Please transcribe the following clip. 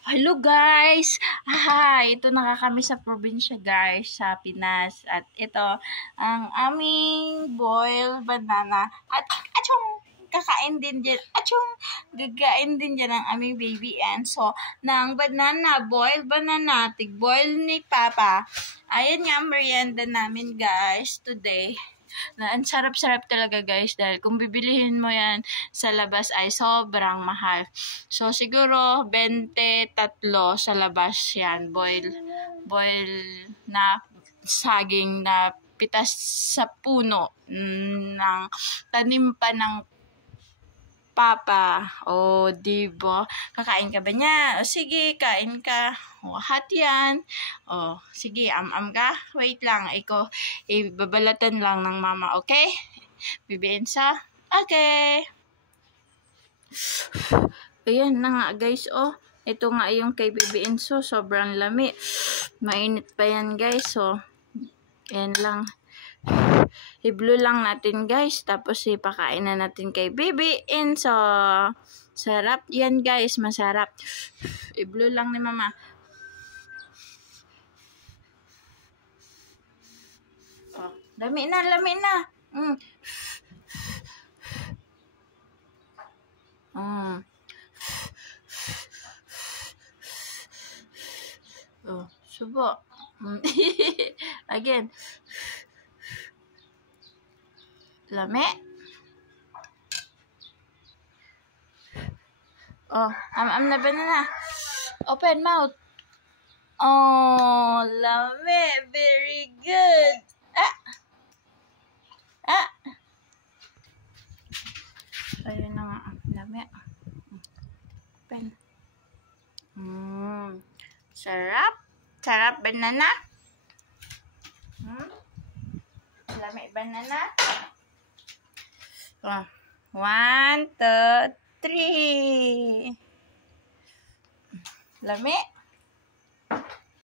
Hello guys! Ito na kami sa probinsya guys, sa Pinas. At ito, ang aming boiled banana. At achong! Kakain din dyan. Achong! Gagain din dyan ang aming baby Enzo ng banana, boiled banana. Tig-boil ni Papa. Ayan nga ang merienda namin guys today. Na ang sarap-sarap talaga guys dahil kung bibilihin mo yan sa labas ay sobrang mahal. So siguro 23 sa labas yan. Boil na saging na pitas sa puno ng tanim pa ng Papa. O, diba? Kakain ka ba niya? O, sige, kain ka. O, hot yan. O, sige, am-am ka. Wait lang. Ibabalatan lang ng mama, okay? Bibiin sa? Okay. Ayan na nga, guys, oh. Ito nga yung kay Baby Enzo. Sobrang lami. Mainit pa yan, guys, oh. Ayan lang. I-blue lang natin guys. Tapos ipakain na natin kay Baby Enzo. Sarap yan guys. Masarap. I-blue lang ni mama. Oh, lami na. Oh, subo. Again. Lami. Oh, am na banana. Open mouth. Oh, lami. Very good. Ayun na nga. Lami. Open. Sarap. Sarap banana. Lami banana. Oh, 1, 2, 3. Lami.